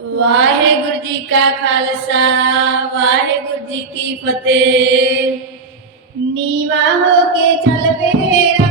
ਵਾਹਿਗੁਰੂ ਜੀ ਕਾ ਖਾਲਸਾ ਵਾਹਿਗੁਰੂ ਜੀ ਕੀ ਫਤਿਹ। ਨੀਵਾ ਹੋ ਕੇ ਚੱਲ ਪੇਰਾ